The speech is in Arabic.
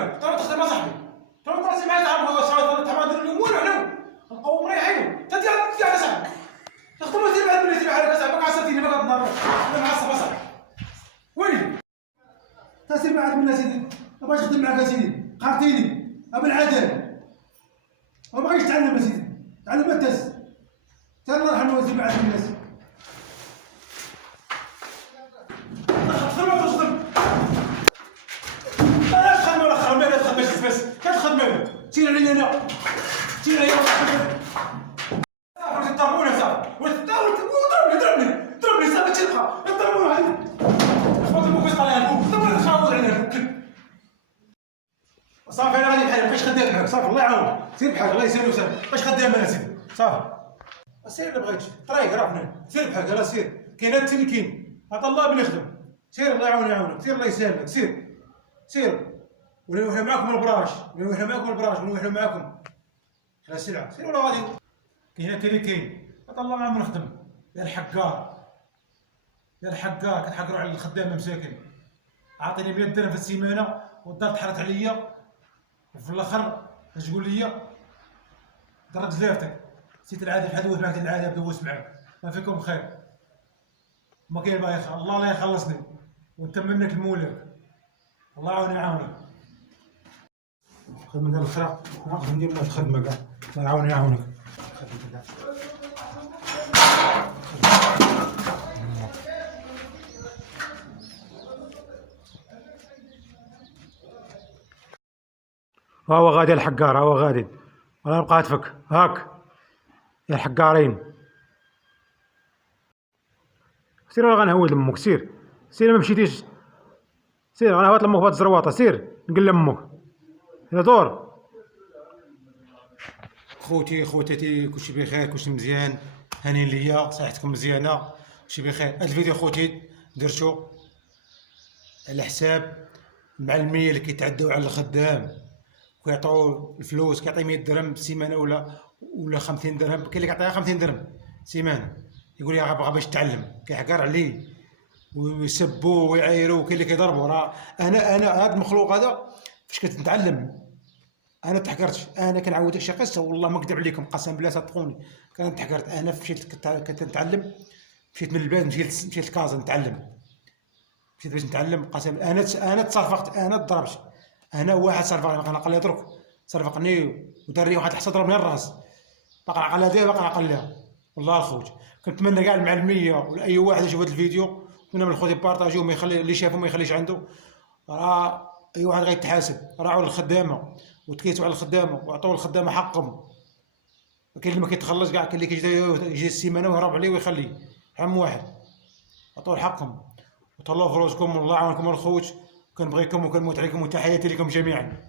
بالك ترى تخدم صاحبي ترى طلعتي معايا تعرف تعمل الامور عليهم نبقاو مريحين تدير على صاحبي تخدم دير بعد ملي تبيع عليك صاحبك عصاتيني ما كنهار انا معصب اصاحبي ويلي تسير معاك من سيدي ما بغيتش نخدم معاك اسيدي قهرتيني ابو العدل ما بغيتش تعلم اسيدي تعلم الدرس تا الله يرحمه ويزيد معاك الناس خدم ولا تخدم لا تخدم ولا خدم ما تخدمش بس كتخدم سير عليا انا سير عليا صافي تضربوني صافي ضربني صافي تلقى يضربوني عندي خذ الموكس طالع لك ضربني خاوز علينا صافي انا غادي بحالي مابقيتش خدام معاك صافي الله يعاونك سير بحالك الله يسهل ويسهل مابقيتش خدام انا سيدي صافي سير الا بغيتي طريق راه فنان سير بحالك راه سير كاين هاد اللي كاين عطا الله بلي يخدم سير الله يعاونك سير الله يسهل لك سير ولا معاكم البراش ولا معاكم على السلعه سير ولا غادي كاين هاد اللي كاين عطا الله معاهم نخدم يا الحكار كتحكروا على الخدامه مساكن عاطيني 100 درهم في السيمانه والدار تحرت عليا وفي الاخر تقول لي درك زلافتك نسيت العاده بحال دوز معاك العاده بدوز معاك ما فيكم خير ما كاين باغي الله لا يخلصني وانت منك المولاك الله يعاونك خدمة ديال الاخرى ناقص ندير نفس الخدمه كاع الله يعاونك ها هو غادي الحقار ها هو غادي ولا نبقى هاتفك هاك يا الحقارين سير ولا غنهود لامك سير ما مشيتيش سير غنهوت لامك بهاد الزرواطه سير نقول لامك يا دور خوتاتي كلشي بخير كلشي مزيان هانيين ليا صحتكم مزيانه كلشي بخير هاد الفيديو خوتي درتو على حساب المعلميه اللي كيتعداو على الخدام وكيعطيو الفلوس كيعطي 100 درهم سيمانه ولا 50 درهم كاين اللي كيعطيها 50 درهم سيمانه يقول لي غابغا باش تعلم كيحقر عليه ويسبوه ويعايروه وكاين اللي كيضربوا راه انا هذا المخلوق هذا فاش كنت نتعلم انا تحقرتش انا كنعاودك شي قصه والله ما نكذب عليكم قسما بالله صدقوني كنت تحقرت انا كنت نتعلم مشيت من البلاد مشيت لكازا نتعلم مشيت باش نتعلم قسم انا تصرفقت انا ضربت انا واحد صرفقني باقي نعقل لها درك صرفقني ودار لي واحد الحصه ضربني الراس باقي نعقل لها باقي نعقل لها والله الخوت كنتمنى كاع المعلميه ولا اي واحد يشوف هذا الفيديو كنا من الخوت يبارطاجيو ما يخلي اللي شافو ما يخليش عنده راه اي واحد غيتحاسب راعوا الخدامه وتكيتوا على الخدامه وعطوا الخدامه حقهم كاين اللي ما كيتخلص كاع كاين اللي كيجي السيمانه ويهرب عليه ويخليه عام واحد عطوا حقهم وتهلاو في روسكم والله يعاونكم الخوت كنبغيكم وكنموت عليكم وتحياتي لكم جميعا.